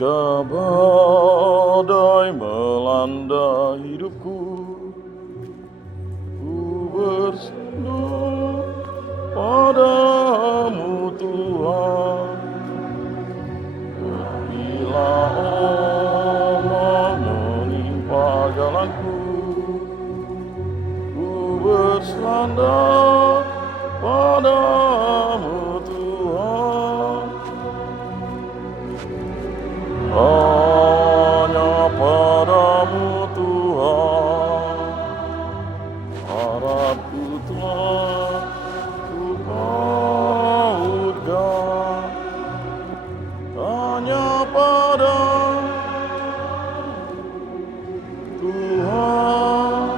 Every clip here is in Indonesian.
Jika badai melanda hidupku, ku bersandar padamu Tuhan. Bila ombak menimpa jalanku, ku bersandar padamu Tuhan. Hanya padamu Tuhan, harapku telah ku pautkan. Hanya padamu Tuhan,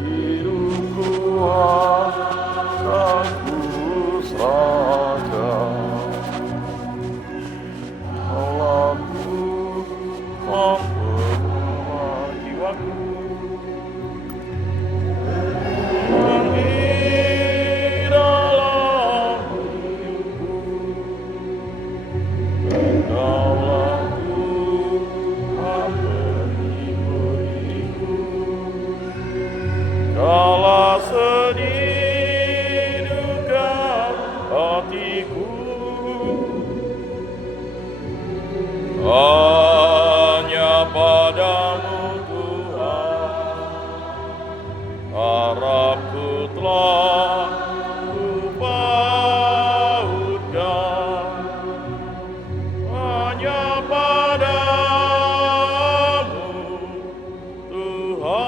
hidupku akan ku serahkan. Allahku mempermudah jiwaku, di dalam hidupku. Engkaulah Tuhan penghibur diriku, kala sedih duka hatiku. Hanya padamu Tuhan, harapku telah ku pautkan. Hanya padamu Tuhan,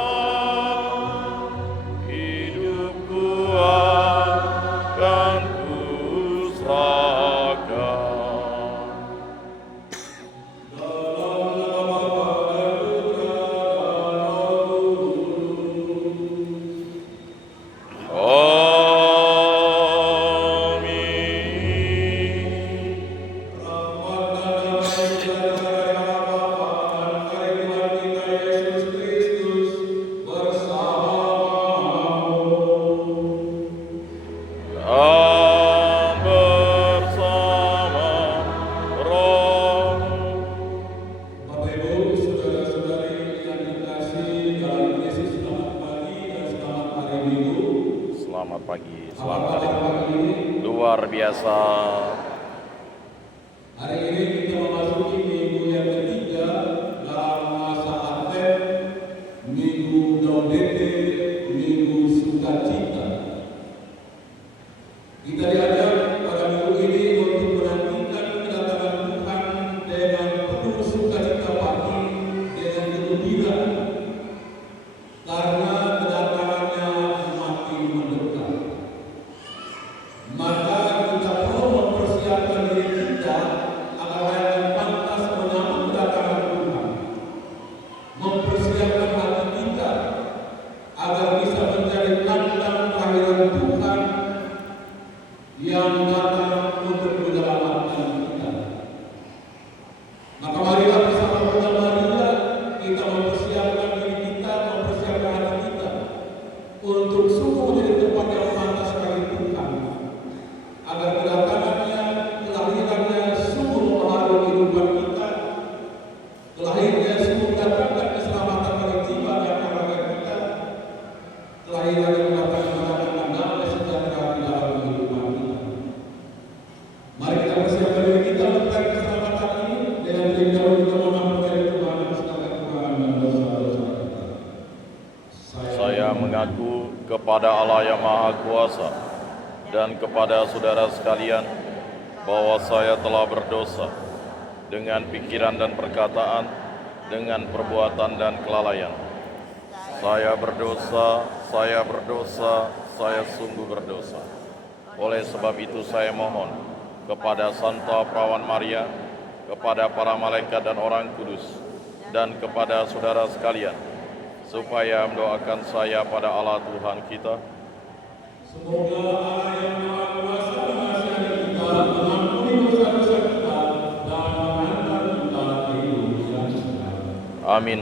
hidupku akan ku serahkan. Selamat pagi, selamat hari Minggu. Luar biasa. Hari ini kita memasuki minggu yang ketiga dalam masa Advent, Minggu Gaudete, Minggu Sukacita. Kita diajak pada minggu ini untuk menantikan kedatangan Tuhan dengan penuh sukacita pagi, dengan kegembiraan, karena kedatangannya makin mendekat. Maka kita perlu mempersiapkan diri kita agar layak pantas menyambut kedatangan Tuhan. Mempersiapkan hati kita agar bisa menjadi ladang kehadiran Tuhan yang datang untuk menyelamatkan kita. Maka marilah bersama Bunda Maria kita mempersiapkan diri kita, mempersiapkan hati kita untuk sungguh menjadi tempat yang pantas bagi Tuhan, agar kedatangannya, kelahirannya sungguh mempengaruhi kehidupan kita, kelahirannya sungguh mendatangkan keselamatan bagi jiwa dan raga kita, kelahirannya mendatangkan damai sejahtera di dalam kehidupan kita. Mari kita persiapkan diri kita untuk keselamatan ini dengan terlebih dahulu kita memohon kepada Tuhan segala kekurangan dan dosa-dosa kita. Saya mengaku kepada Allah yang Maha Kuasa dan kepada saudara sekalian bahwa saya telah berdosa dengan pikiran dan perkataan, dengan perbuatan dan kelalaian. Saya berdosa, saya sungguh berdosa. Oleh sebab itu saya mohon kepada Santa Perawan Maria, kepada para malaikat dan orang kudus, dan kepada saudara sekalian, supaya mendoakan saya pada Allah Tuhan kita. Semoga Allah yang Maha Kuasa mengasihi kita, mengampuni dosa-dosa kita, dan mengantar kita ke hidup yang kekal. Amin.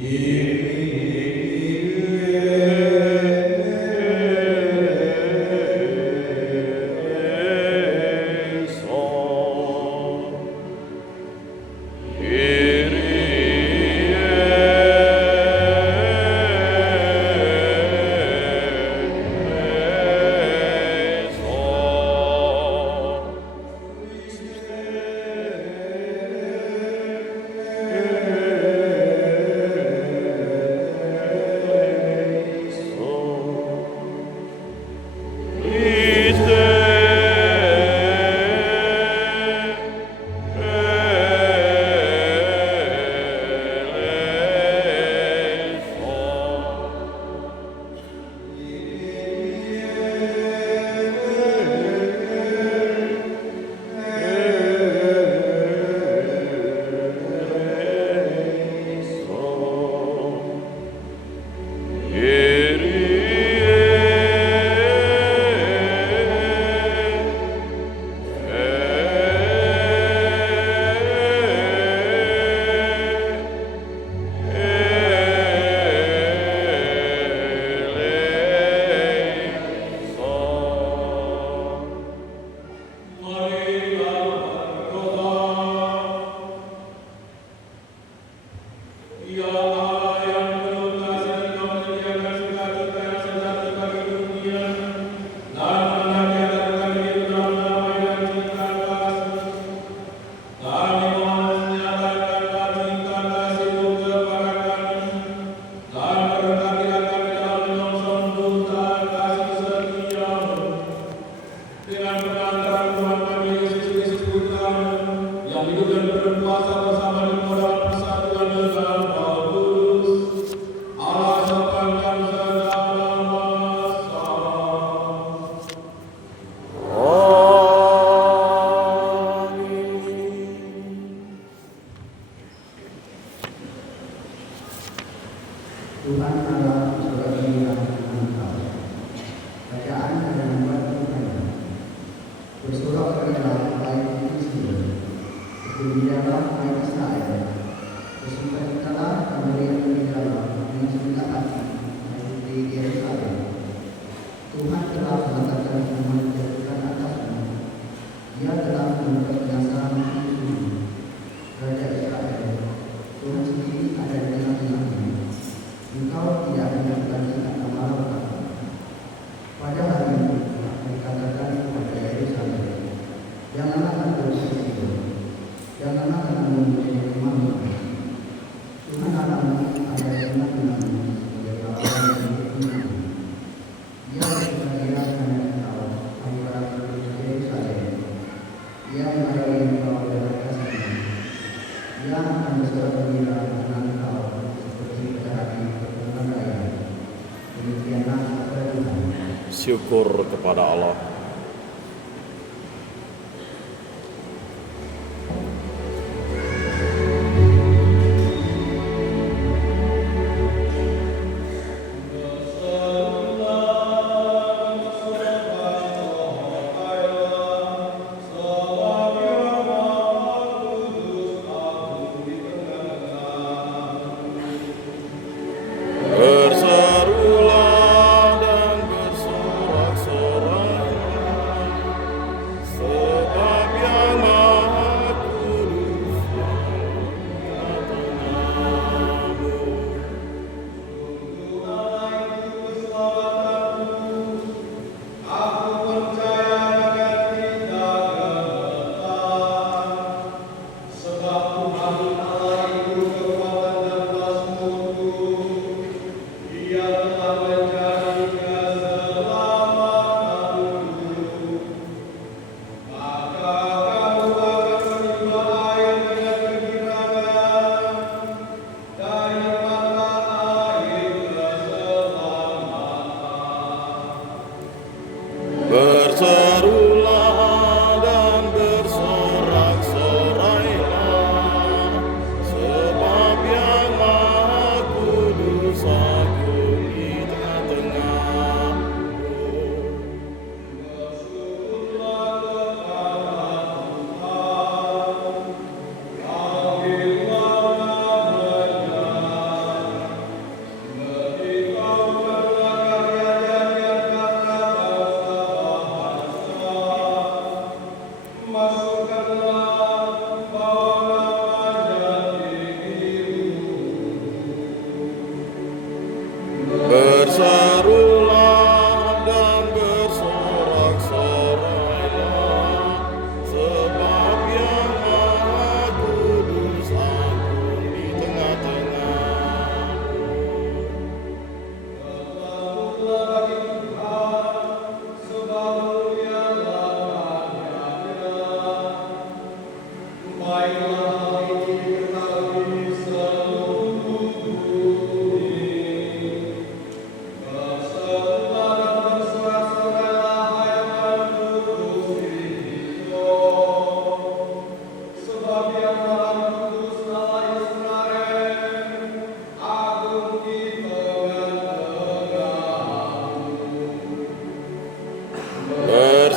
Kyrie hidup dan berkuasa bersama di dalam persatuan dalam Roh Kudus, Allah sepanjang segala masa. Tuhan Allah sebagai yang Engkau, bacaan dan membuat Tuhan, bersorak-soraklah baik Israel, bergembiralah baik Israel, bersukacitalah kembali di dalam dengan senang hati di Yerusalem. Tuhan telah mengatakan firman dijatuhkan atasmu, Dia telah menemukan kebenaran itu, Raja Israel. Tuhan sendiri ada di tengah-tengahmu. Engkau tidak menyatakan sikap amarah pada hari itu akan dikatakan kepada Yerusalem, janganlah takut bersih, janganlah kamu menjadi malu. Tuhan Allahmu ada di tengah-tengahmu sebagai lawan yang berguna. Dia bersedia karena engkau, hai para penduduk Yerusalem. Dia mengayomi engkau dengan kasih-Nya. Dia akan bersorak gembira dengan engkau seperti pada hari pertemuan raya. Demikianlah sabda Tuhan. Syukur kepada Allah. Berserulah dan bersorak-sorai, sebab Yang Maha Kudus yang tengah-tengahmu. Berserulah dan bersorak-sorailah, sebab Yang Maha Kudus agung di tengah-tengahmu. Berserulah dan bersorak-sorailah, sebab Yang Maha Kudus agung di tengah-tengahmu.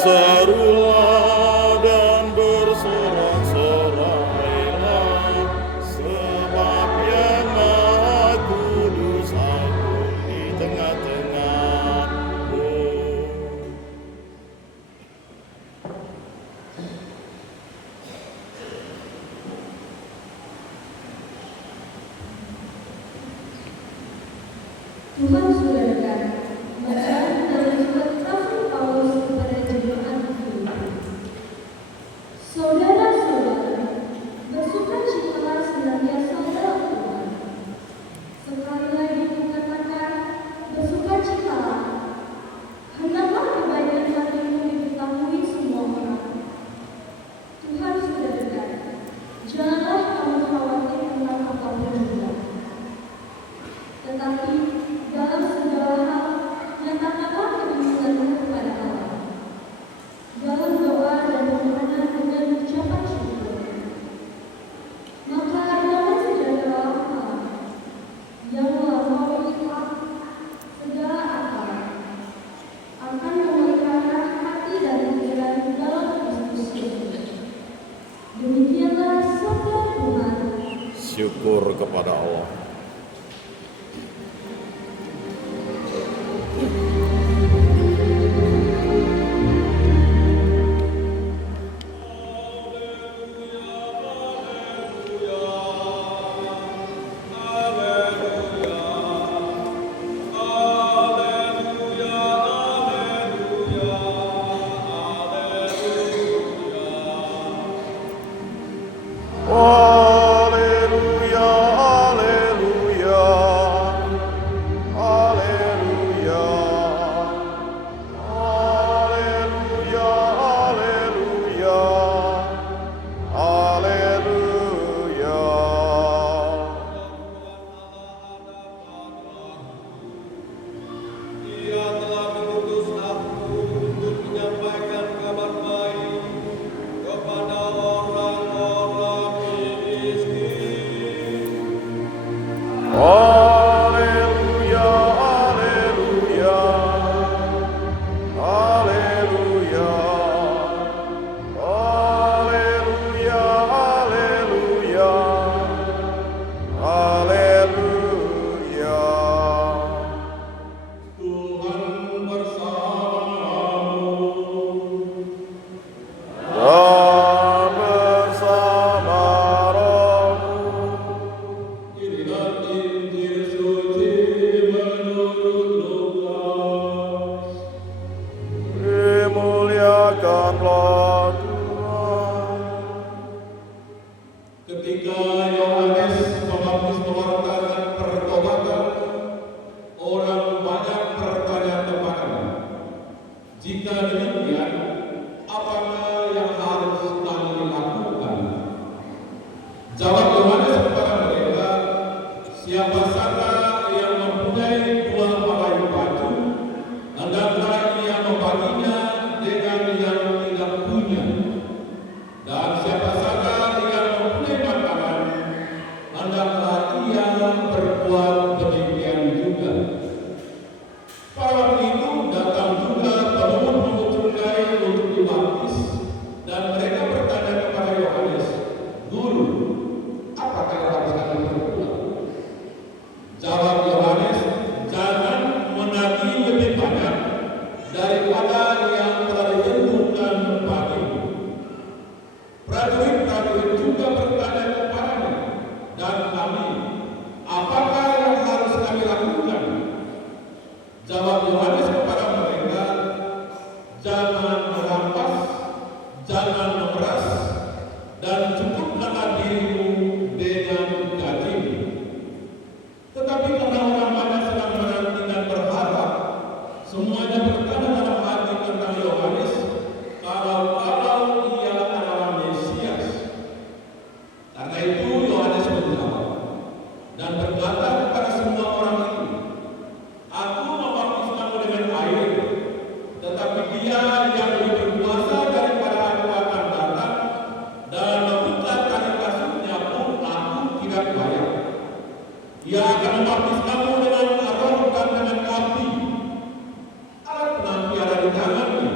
Berserulah dan bersorak-sorailah, sebab Yang Maha Kudus agung di tengah-tengahmu. Tuhan sudah dekat. Bacaan dari surat Rasul Paulus kepada jemaat Filipi. Saudara-saudara, bersukacitalah senantiasa dalam Tuhan. Sekali lagi kukatakan, bersukacitalah. Hendaklah kebaikan hatimu diketahui semua orang. Tuhan sudah dekat. Syukur kepada Allah. Ketika Yohanes Pembaptis mewartakan pertobatan, orang banyak bertanya kepadanya, "Jika demikian, apakah yang harus kami lakukan?" Jawab Yohanes kepada mereka, "Siapa saja yang mempunyai 2 pakai baju, hendaklah ia membaginya dengan yang tidak punya. Dan siapa saja yang mempunyai makanan, hendaklah ia berbuat demikian juga." Pada waktu itu datang juga pemungut cukai untuk dibaptis, dan mereka bertanya kepada Yohanes, "Guru, apakah yang harus kami perbuat?" Jawab Yohanes, "Jangan menagih lebih banyak daripada yang telah ditentukan bagimu." Prajurit-prajurit juga bertanya kepadanya dan kami, "Apakah yang harus kami lakukan?" Jawab Yohanes kepada mereka, "Jangan merampas, jangan memeras, dan cukupkanlah dirimu dengan gajimu." Tetapi karena orang banyak sedang menanti dan berharap, semuanya bertanya dalam hati tentang Yohanes, kalau ia adalah Mesias. Karena itu Yohanes menjawab dan berkata kepada semua orang itu, "Aku membaptis kamu dengan air, tetapi Dia yang lebih berkuasa daripada aku akan datang, dan membuka tali kasutnya pun aku tidak layak. Ia akan membaptis kamu dengan Roh dan dengan api. Alat penampi ada di tangannya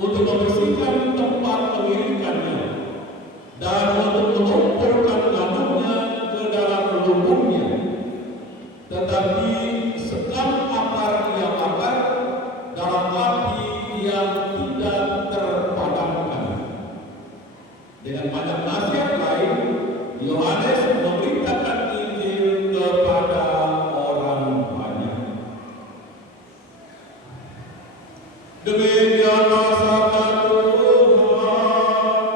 untuk membersihkan tempat pengirikannya dan untuk mengumpulkan gandumnya ke dalam lumbungnya. Tetapi sekam akar ia bakar dalam api yang tidak terpadamkan." Dengan banyak nasihat lain, Yohanes memberitakan Injil kepada orang banyak. Demikianlah sabda Tuhan.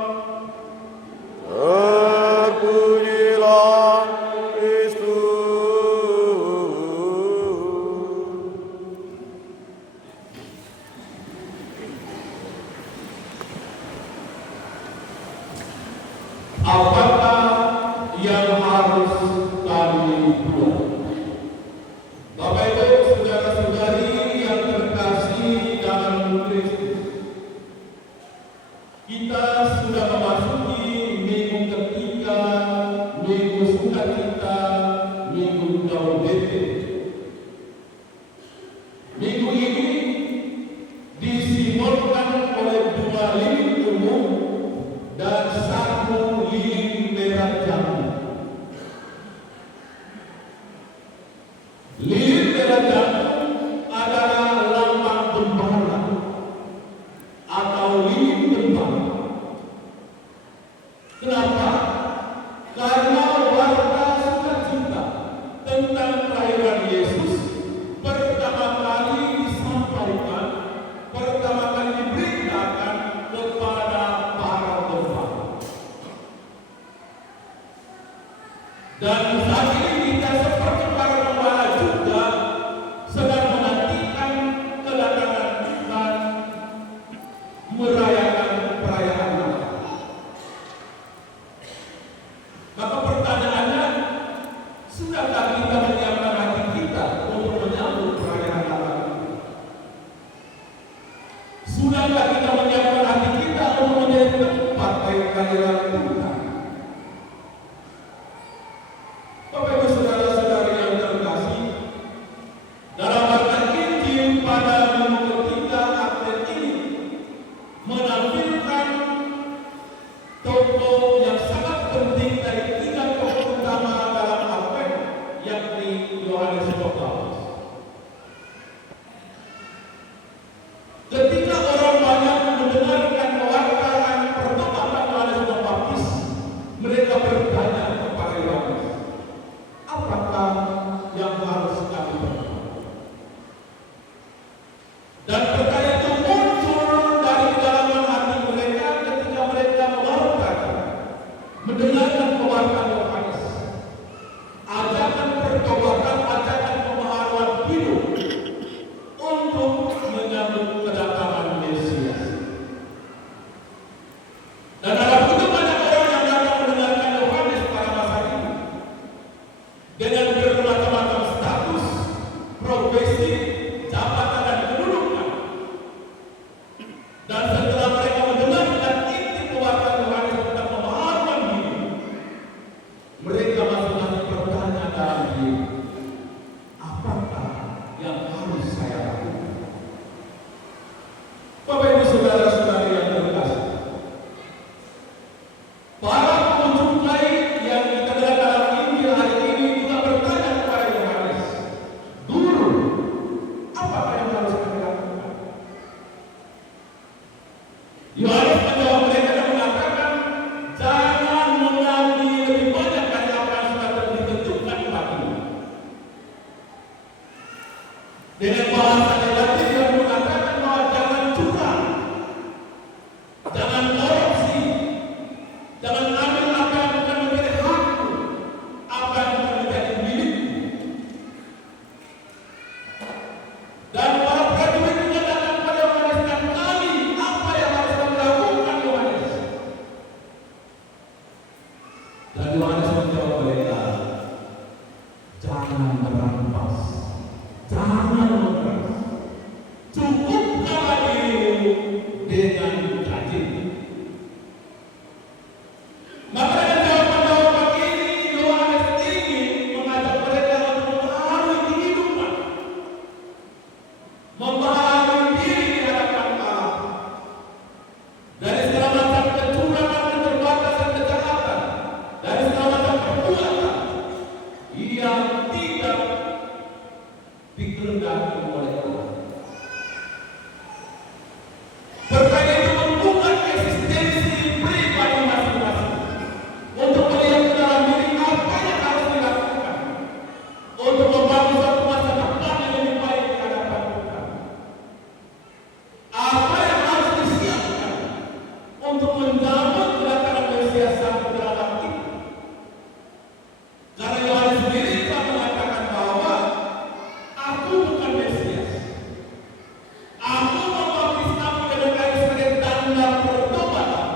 Terpujilah Kristus. Apakah yang harus kami buat? Bapak Ibu, saudara-saudari yang terkasih dalam Kristus, kita sudah memasuki minggu ketiga, minggu sukacita, minggu Gaudete. Minggu ini disimbolkan oleh 2 lilin ungu dan 1 lilin merah jambu. tentang kelahiran Yesus pertama kali disampaikan, pertama kali diberitakan kepada para gembala. Dan saat ini kita seperti para gembala juga sedang menantikan kedatangan Tuhan, merayakan perayaan Natal. Maka pertanyaannya, sudahkah kita menyiapkan hati kita untuk menyambut perayaan Natal ini? Sudahkah kita menyiapkan hati kita untuk menjadi tempat bagi kehadiran Tuhan? Bapak Ibu saudara-saudari yang terkasih, dalam bacaan Injil pada minggu ketiga Advent ini menampilkan tokoh yang sangat penting dari tiga tokoh utama dalam Advent, yakni Yohanes Pembaptis. Ketika orang banyak mendengarkan kewartaan pertobatan Yohanes Pembaptis, mereka bertanya kepada Yohanes, apakah yang harus kami perbuat? Dan pertanyaan itu muncul dari kedalaman hati mereka ketika mereka mendengarkan kewartaan Yohanes, ajakan pertobatan, ajakan pembaharuan hidup untuk menyambut kedatangan Mesias. Dan ada begitu banyak orang yang datang mendengarkan Yohanes pada masa ini dengan bermacam-macam status, profesi, jabatan dan kedudukan. Dan setelah mereka mendengarkan inti kewartaan Yohanes tentang pemahaman hidup, mereka masing-masing bertanya dalam diri, apakah yang harus saya lakukan? Bapak Ibu saudara-saudari yang terkasih, para pengunjung lain yang kita lihat dalam Injil hari ini juga bertanya kepada Yohanes, Guru, apakah yang harus kami lakukan? Yohanes menjawab mereka dan mengatakan, jangan mengambil lebih banyak dari apa yang sudah ditentukan bagimu. Dengan bahasa negatif yang mengatakan bahwa jangan curang, jangan korupsi, jangan ambil apa yang bukan menjadi hakmu, apa yang bukan menjadi milikmu. Dan para prajurit juga datang kepada Yohanes dan kami, apa yang harus kami lakukan, Yohanes? Dan Yohanes menjawab mereka, jangan merampas, jangan memeras, cukupkanlah dirimu dengan rajin. Maka dengan jawaban-jawaban ini, Yohanes ingin mengajak mereka untuk membaharui kehidupan, membaharui diri di hadapan Allah dari segala macam kecurangan, keterbatasan, kejahatan, dari segala macam perbuatan yang tidak dikehendaki oleh Allah. Pertanyaan itu membuka eksistensi pribadi masing-masing untuk melihat ke dalam diri apa yang harus dilakukan untuk membangun suatu masa depan yang lebih baik di hadapan Tuhan. Apa yang harus disiapkan untuk menyambut kedatangan Mesias Sang Penyelamat itu. Karena Yohanes sendiri telah mengatakan bahwa aku bukan Mesias. Aku membaptis kamu dengan air sebagai tanda pertobatan.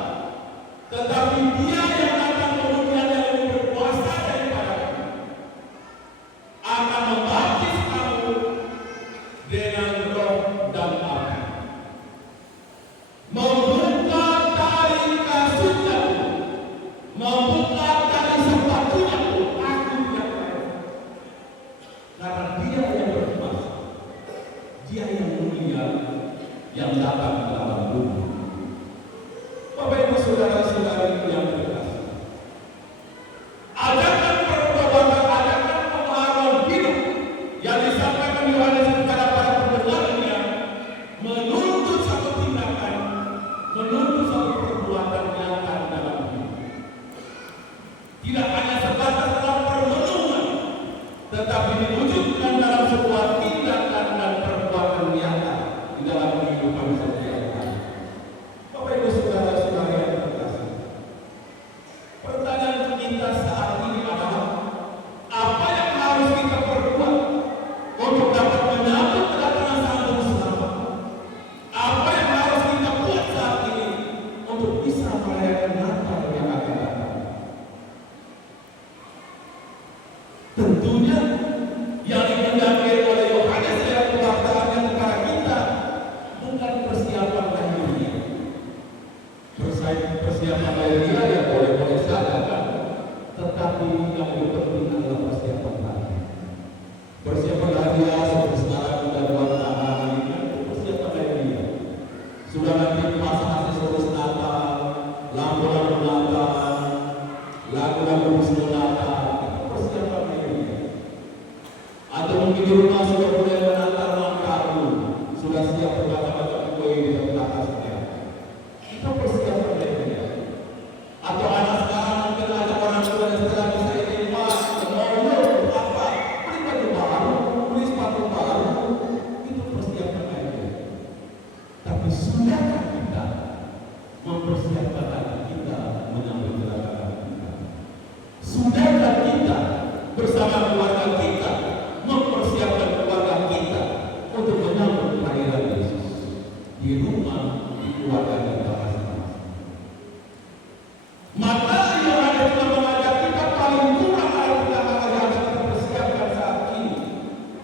Tetapi Dia yang datang kemudian yang lebih berkuasa daripada aku akan membaptis kamu dengan Roh dan api. Membuka tali kasutnya pun, membuka tali sepatunya pun, aku tidak mau. Karena Dia yang berkuasa, Dia yang mulia, yang datang ke dalam bumi. Bapak Ibu saudara-saudari yang terkasih, ajakan pertobatan, ajakan pembaharuan hidup yang disampaikan Yohanes kepada para pendengarnya menuntut satu tindakan, menuntut satu perbuatan nyata dalam hidup. Tidak hanya sebatas dalam permenungan, tetapi diwujudkan dalam sebuah tindakan dan perbuatan nyata di dalam kehidupan sehari-hari. Bapak Ibu saudara-saudara yang terkasih, pertanyaan kita saat ini adalah apa yang harus kita perbuat untuk dapat menyambut kedatangan Sang Juru Selamat? Apa yang harus kita buat saat ini untuk bisa merayakan Natal yang akan datang? Tentunya yang dikehendaki oleh Yohanes dalam pembaptisannya kepada kita bukan persiapan lahirnya. Persiapan lahirnya ya boleh-boleh saja kan, tetapi yang lebih penting adalah persiapan lahir. Persiapan lahirnya seperti sekarang kita buat tangan ini kan itu persiapan lahirnya. Sudah nanti pasang aksesoris Natal, lampu-lampu Natal, lagu-lagu musim Natal, itu persiapan lahirnya. Atau mungkin di rumah sudah mulai menantar malam karung, sudah siap berbaca-baca kue di dalam atasnya. Itu persiapan lahirnya. Atau anak sekarang mungkin ada orang tua yang setelah bisa ini Pak, mau apa? Beli baju baru, beli sepatu baru, itu persiapan lahirnya. Tapi sudahkah kita mempersiapkan hati kita menyambut kedatangan kita? Sudahkah kita bersama keluarga kita mempersiapkan keluarga kita untuk menyambut kelahiran Yesus di rumah, di keluarga kita masing-masing? Maka Yohanes telah mengajak kita paling kurang kita harus kita persiapkan saat ini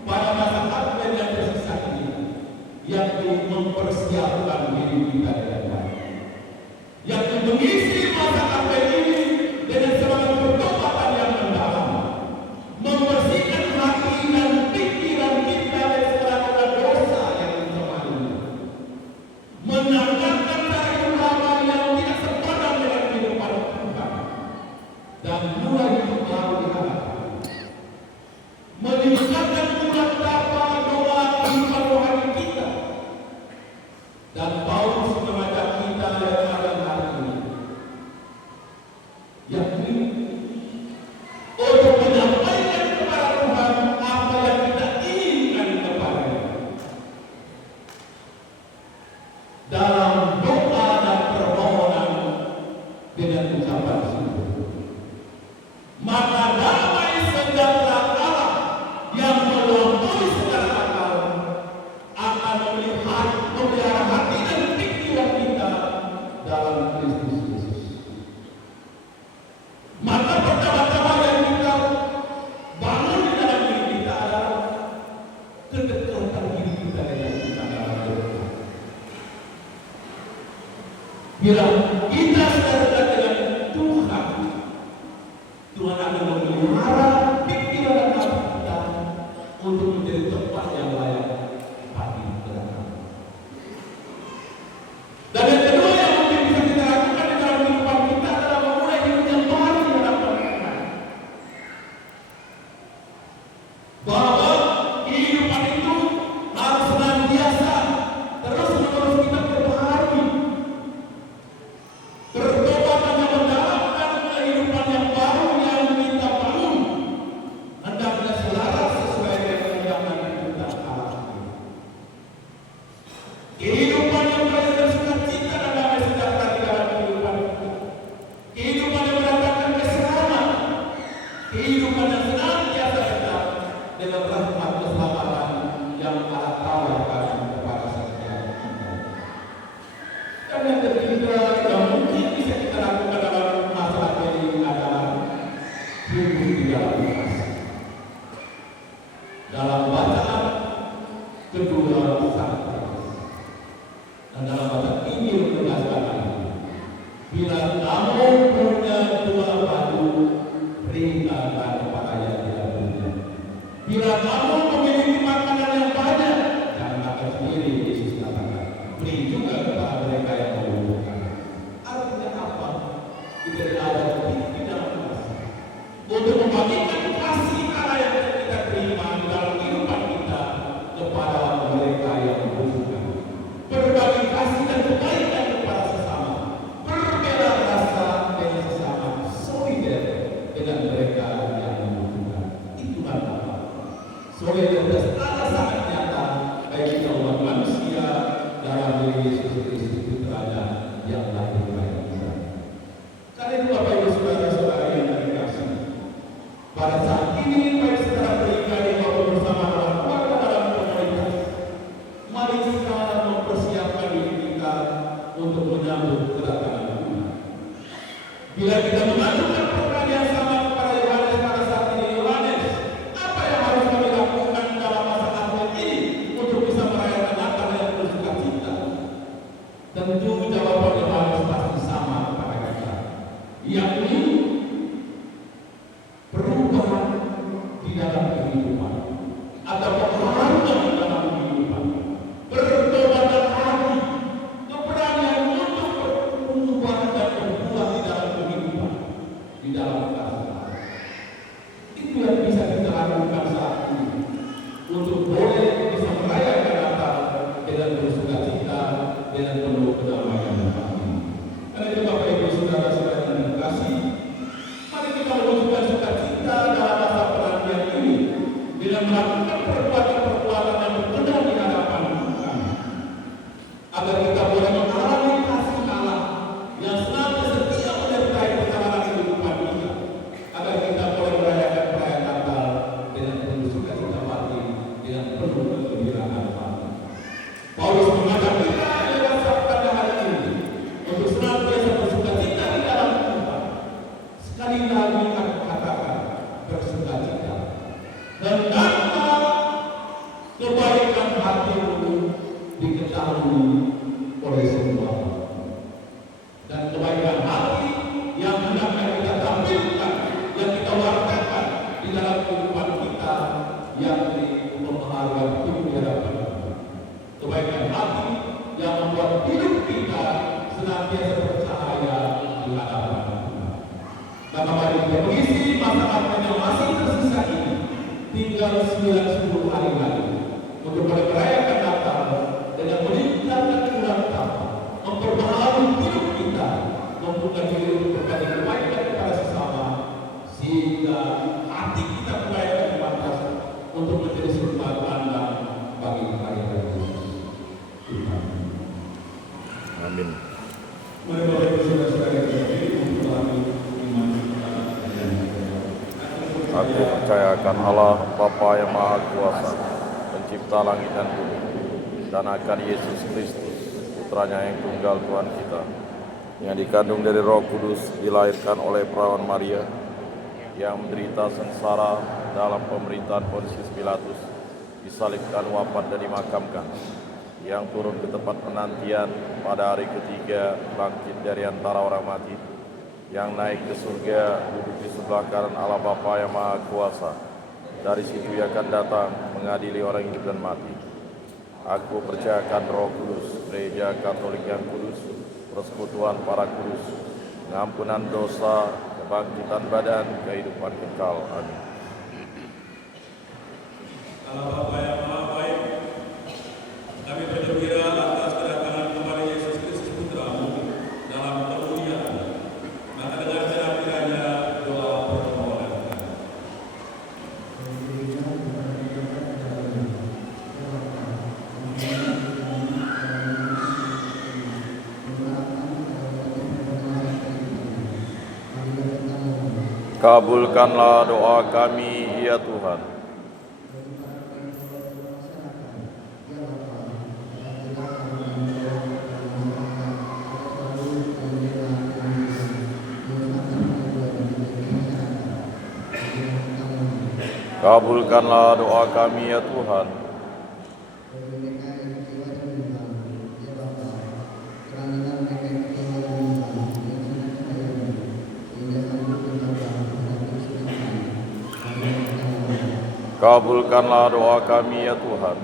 pada masa Advent yang tersisa ini, yaitu mempersiapkan diri kita dengan baik, yaitu mengisi masa Advent ini dengan semangat pertobatan yang mendalam, membersihkan hati dan pikiran kita dari segala dosa yang mencemari, menanggalkan cara lama yang tidak sepadan dengan kehidupan Tuhan, dan mulai hidup baru di hadapan, meningkatkan bulan tapa doa kehidupan rohani kita. Dan Paulus mengajak kita pada hari ini, yakni untuk menyampaikan kepada Tuhan apa yang kita inginkan kepadanya dalam doa dan permohonan dengan ucapan syukur. Maka damai sejahtera Allah yang melampaui segala akal akan memelihara hati dan pikiran kita dalam Kristus Yesus. Maka pertama-tama yang kita bangun di dalam diri kita adalah kedekatan diri kita dengan kita dalam doa. Bila kita sudah dekat dengan Tuhan, Tuhan akan memelihara pikiran dan hati kita untuk menjadi tempat yang layak bagi kedatangan. Dan yang kedua yang mungkin bisa kita lakukan di dalam kehidupan kita adalah memulai hidup yang baru di dalam Tuhan. Bahwa kehidupan itu harus senantiasa terus-menerus kita perbaharui. Pertobatan yang mendalam dan kehidupan yang baru yang kita bangun hendaknya selaras sesuai dengan undangan kita Allah. Kehidupan yang berada dalam sukacita dan damai sejahtera di dalam kehidupan kita. Kehidupan yang mendatangkan keselamatan. Kehidupan yang senantiasa tetap dengan rahmat keselamatan yang Allah tawarkan kepada setiap kita. Dan yang ketiga yang mungkin bisa kita lakukan dalam masalah ini adalah hidup di dalam kasih. Dalam bacaan kedua Sang Kristus dan dalam bacaan Injil menegaskan ini, bila kamu punya dua baju, berikanlah kepada yang tidak punya. Bila kamu memiliki makanan yang banyak, jangan makan sendiri. Yesus katakan, beri juga kepada mereka yang membutuhkan. Artinya apa? Kita diajar di dalam kasih untuk membagikan kasih Allah yang kita terima di dalam kehidupan kita kepada mereka yang membutuhkan. Berbagi kasih dan kebaikan kepada sesama, berbela rasa dengan sesama, solidar dengan mereka yang membutuhkan. Itulah apa? kasar. Itu yang bisa kita lakukan saat ini untuk boleh bisa merayakan Natal dengan bersukacita, dengan penuh kedamaian hati. Karena itu Bapak Ibu Saudara-saudara yang dikasihi, mari kita menunjukkan sukacita dalam masa penantian ini dengan melakukan perbuatan-perbuatan yang benar di hadapan Tuhan, agar kita boleh mengalami kasih Allah yang senantiasa setia menyertai perjalanan kehidupan kita, agar kita boleh merayakan perayaan Natal dengan penuh sukacita hati, dengan penuh kegembiraan hati. Paulus mengajak kita lewat sabda hari ini untuk senantiasa bersukacita di dalam Tuhan. Sekali lagi aku katakan, bersukacita. Hendaklah kebaikan hatimu diketahui oleh semua, dan kebaikan hati yang hendaknya kita tampilkan, yang kita wartakan di dalam kehidupan kita, yakni pembaharuan hidup di hadapan Tuhan. Kebaikan hati yang membuat hidup kita senantiasa bercahaya di hadapan Tuhan. Maka mari kita mengisi masa Advent yang masih tersisa ini, tinggal 9-10 hari lagi, untuk merayakan Natal dengan meningkatkan ulang tahun, memperbaharui hidup kita, membuka diri untuk berbagi kebaikan kepada sesama, sehingga hati kita kembali terbatas untuk menjadi sumber pandang bagi karya Yesus. Tuhan. Amin. Mari Bapak Ibu Saudara-saudara yang terkasih, memperoleh iman kita. Aku percaya akan Allah, Bapa yang Maha Kuasa, pencipta langit dan bumi, dan akan Yesus Kristus, putranya yang tunggal Tuhan kita, yang dikandung dari Roh Kudus, dilahirkan oleh perawan Maria, yang menderita sengsara dalam pemerintahan Pontius Pilatus, disalibkan, wafat dan dimakamkan, yang turun ke tempat penantian pada hari ketiga, bangkit dari antara orang mati, yang naik ke surga, duduk di sebelah kanan Allah Bapa yang Maha Kuasa. Dari situ ia akan datang mengadili orang hidup dan mati. Aku percayakan Roh Kudus, Gereja Katolik yang kudus, persekutuan para kudus, pengampunan dosa, kebangkitan badan, kehidupan kekal. Amin. Allah Bapa yang Maha Baik, kami bergembira atas kedatangan kembali Yesus Kristus Putra-Mu dalam kemuliaan. Maka dengarkanlah kiranya doa permohonan kami. Kabulkanlah doa kami, ya Tuhan. Kabulkanlah doa kami, ya Tuhan. Kabulkanlah doa kami, ya Tuhan.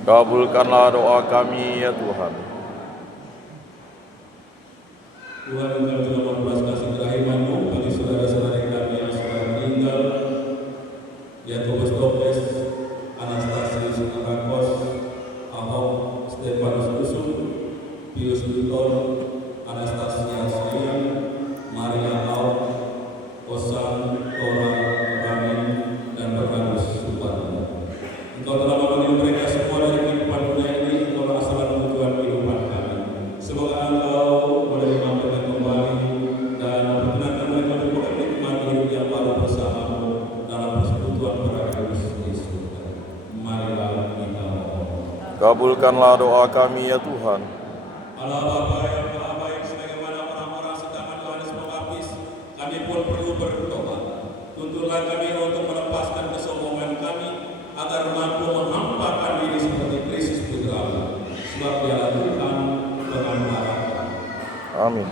Kabulkanlah doa kami, ya Tuhan. Tuhan engkau juga membalas kasih kerahiman-Mu bagi saudara-saudara kami yang sudah meninggal, Yakobus Topes, Anastasius Anakos, Ahok, Stefanus Usum, Pius Buton, Anastasia Sayan, Maria Al, Osan, Tora, Ramin, dan Bernardus Suparno. Engkau telah memanggil mereka semua dari kehidupan dunia ini, Engkau asal tujuan kehidupan kami. Semoga Engkau boleh mengampilkan kembali dan memperkenankan mereka untuk boleh menikmati hidup yang baru bersama-Mu dalam persekutuan para kudus Yesus. Marilah kita mohon. Kabulkanlah doa kami, ya Tuhan. Allah Bapa yang Maha Baik, sebagaimana orang-orang setangan Yohanes Pembaptis, kami pun perlu bertobat. Tuntunlah kami untuk melepaskan kesombongan kami, agar mampu menghampakan diri seperti Kristus Putra-Mu. Sebab Dialah Tuhan, pengampara. Amin.